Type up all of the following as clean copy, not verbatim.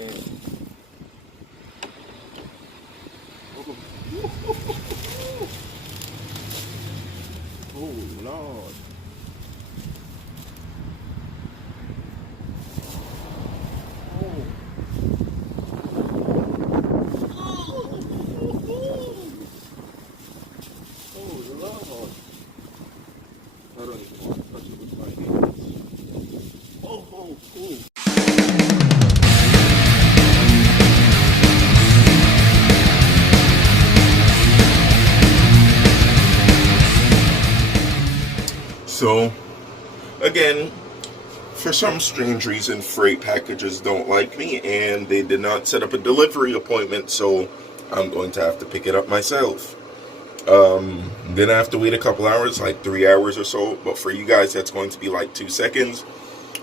Oh Lord. Oh Lord. I don't even want to touch it with my hands. Oh. So, again, for some strange reason, freight packages don't like me, and they did not set up a delivery appointment, so I'm going to have to pick it up myself. Then I have to wait a couple hours, like 3 hours or so, but for you guys, that's going to be like 2 seconds.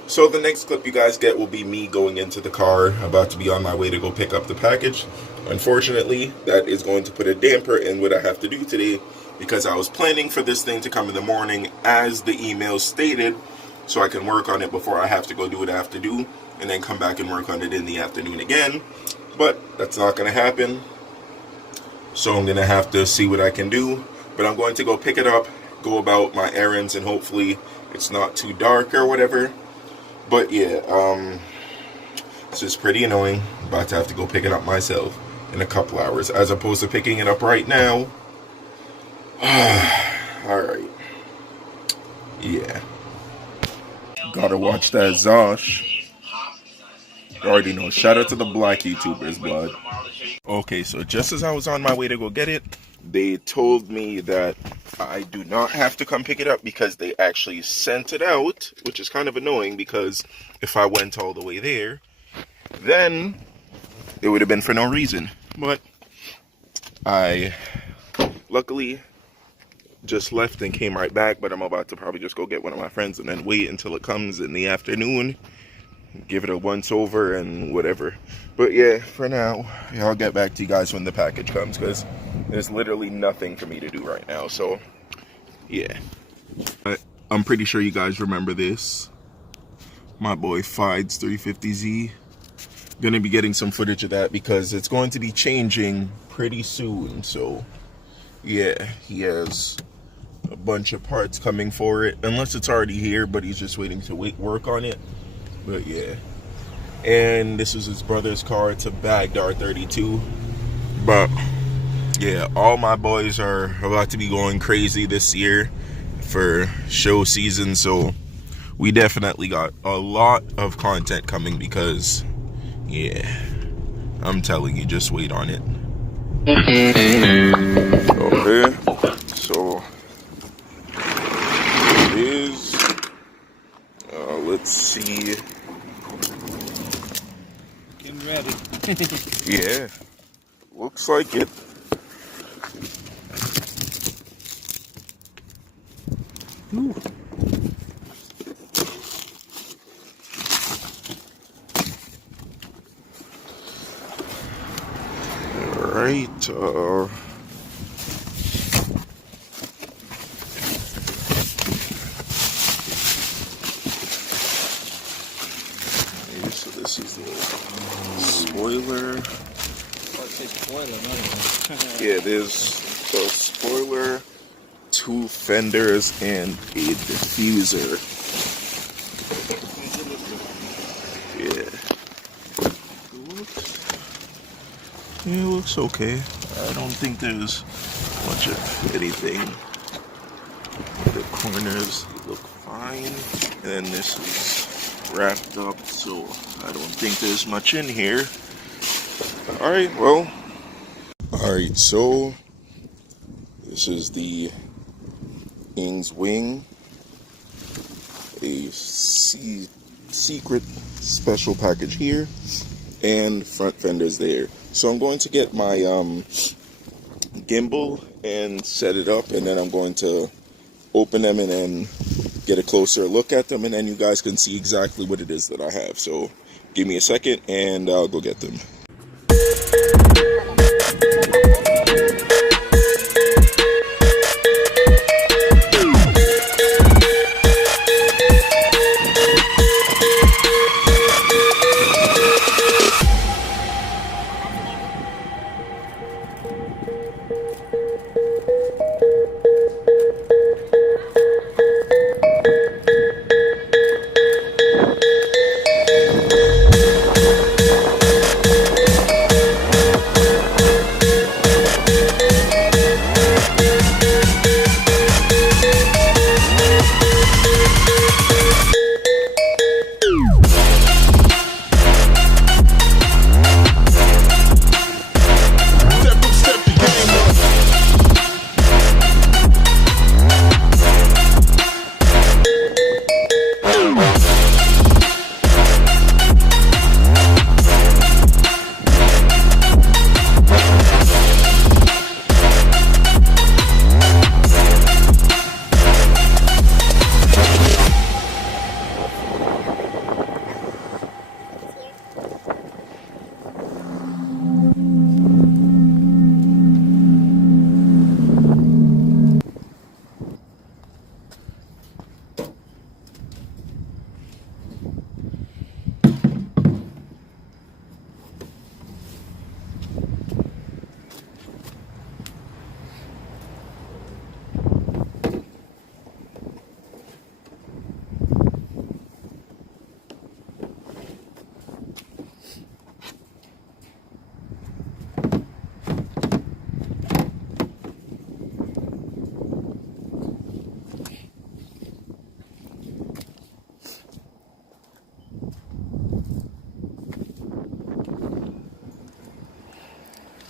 So the next clip you guys get will be me going into the car, about to be on my way to go pick up the package. Unfortunately, that is going to put a damper in what I have to do today, because I was planning for this thing to come in the morning as the email stated, so I can work on it before I have to go do what I have to do, and then come back and work on it in the afternoon again. But that's not going to happen, so I'm going to have to see what I can do. But I'm going to go pick it up, go about my errands, and hopefully it's not too dark or whatever. But yeah, it's just pretty annoying. I'm about to have to go pick it up myself in a couple hours, as opposed to picking it up right now. Alright. Yeah. Gotta watch that Zosh. You already know. Shout out to the black YouTubers, blood. Okay, so just as I was on my way to go get it, they told me that I do not have to come pick it up because they actually sent it out, which is kind of annoying because if I went all the way there, then it would have been for no reason. But I luckily just left and came right back, but I'm about to probably just go get one of my friends and then wait until it comes in the afternoon, give it a once over and whatever. But yeah, for now, I'll get back to you guys when the package comes, because there's literally nothing for me to do right now. So yeah, I'm pretty sure you guys remember this. My boy Fides 350Z, gonna be getting some footage of that because it's going to be changing pretty soon. So yeah, he has a bunch of parts coming for it, unless it's already here, but he's just waiting to work on it. But yeah, and this is his brother's car. It's a Baghdad 32. But yeah, all my boys are about to be going crazy this year for show season, so we definitely got a lot of content coming because yeah, I'm telling you, just wait on it. Okay, so it is, let's see. Getting ready. Yeah, looks like it. Ooh. Alright, so this is the spoiler. Yeah, there's the spoiler, 2 fenders, and a diffuser. Yeah. It looks okay. I don't think there's much of anything. The corners look fine. And then this is wrapped up, so I don't think there's much in here. Alright, well. Alright, so this is the Ings wing. A secret special package here. And front fenders there. So I'm going to get my gimbal and set it up, and then I'm going to open them and then get a closer look at them, and then you guys can see exactly what it is that I have. So give me a second and I'll go get them.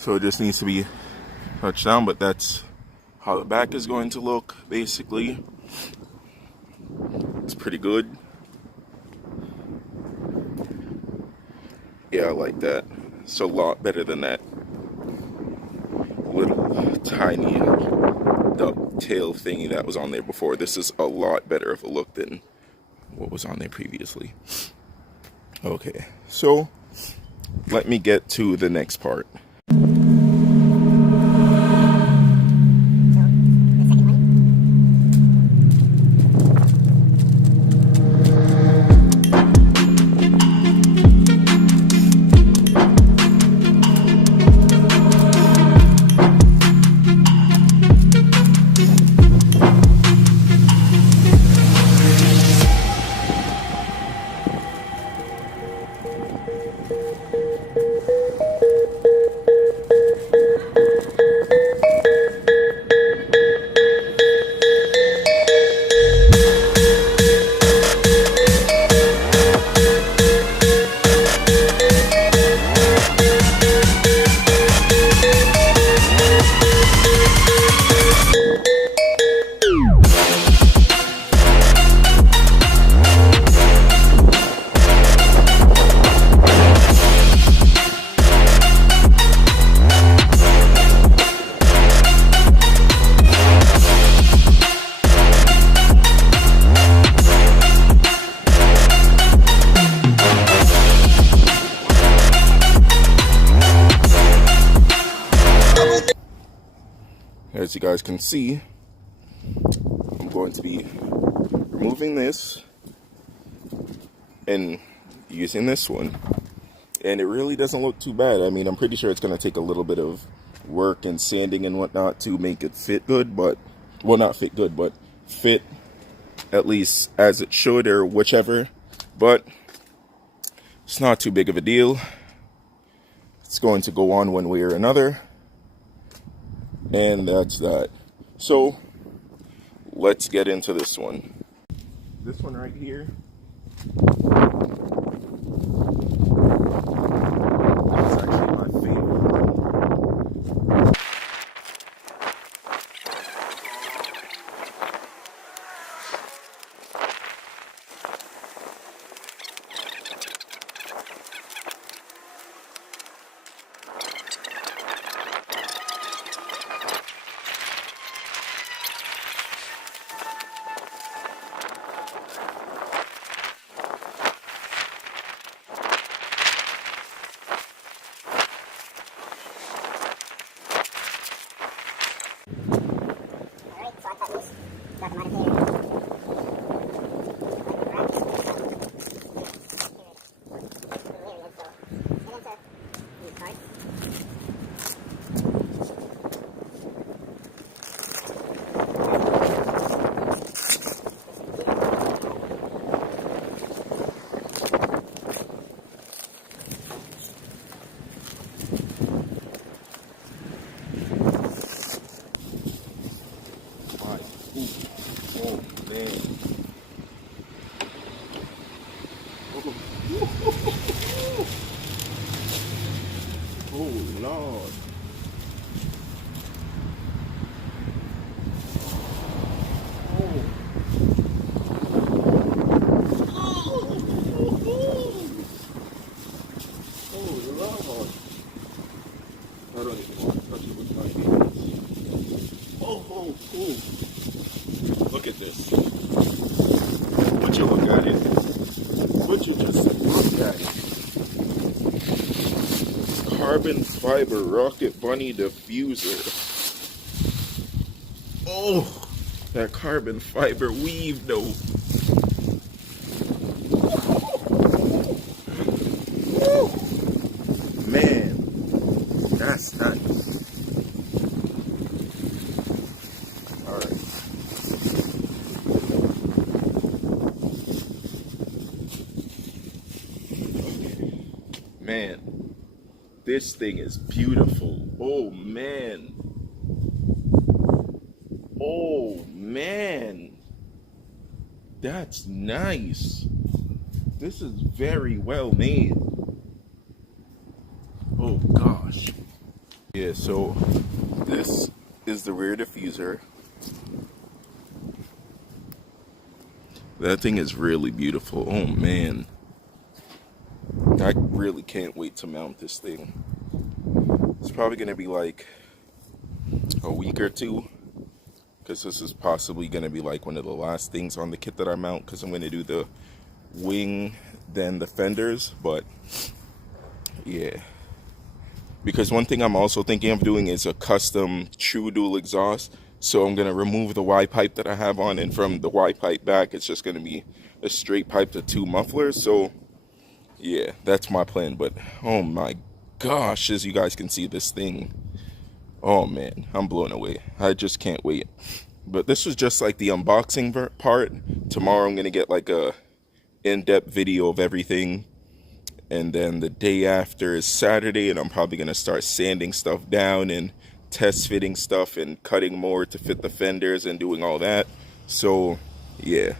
So it just needs to be touched down, but that's how the back is going to look, basically. It's pretty good. Yeah, I like that. It's a lot better than that little tiny ducktail thingy that was on there before. This is a lot better of a look than what was on there previously. Okay, so let me get to the next part. As you guys can see, I'm going to be removing this and using this one, and it really doesn't look too bad. I mean, I'm pretty sure it's going to take a little bit of work and sanding and whatnot to make it fit good, but, well, not fit good, but fit at least as it should, or whichever. But it's not too big of a deal. It's going to go on one way or another. And that's that. So let's get into this one. This one right here. It's actually my favorite. Oh man. Oh Lord. I don't even want to touch it with my hands. Oh. Look at this. Would you look at it? Would you just look at it? Carbon fiber rocket bunny diffuser. Oh, that carbon fiber weave though. Man, that's nice. Alright. Okay. Man, this thing is beautiful. Oh man. Oh man. That's nice. This is very well made. Oh gosh. Yeah, Yeah, so this is the rear diffuser. That thing is really beautiful. Oh man, I really can't wait to mount this thing. It's probably gonna be like a week or two, because this is possibly gonna be like one of the last things on the kit that I mount, because I'm gonna do the wing, then the fenders. But yeah, because one thing I'm also thinking of doing is a custom true dual exhaust. So I'm gonna remove the Y pipe that I have on, and from the Y pipe back, it's just gonna be a straight pipe to 2 mufflers. So yeah, that's my plan. But oh my gosh, as you guys can see, this thing, oh man, I'm blown away. I just can't wait. But this was just like the unboxing part. Tomorrow I'm gonna get like a in-depth video of everything, and then the day after is Saturday, and I'm probably gonna start sanding stuff down and test fitting stuff and cutting more to fit the fenders and doing all that. So yeah,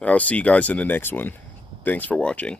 I'll see you guys in the next one. Thanks for watching.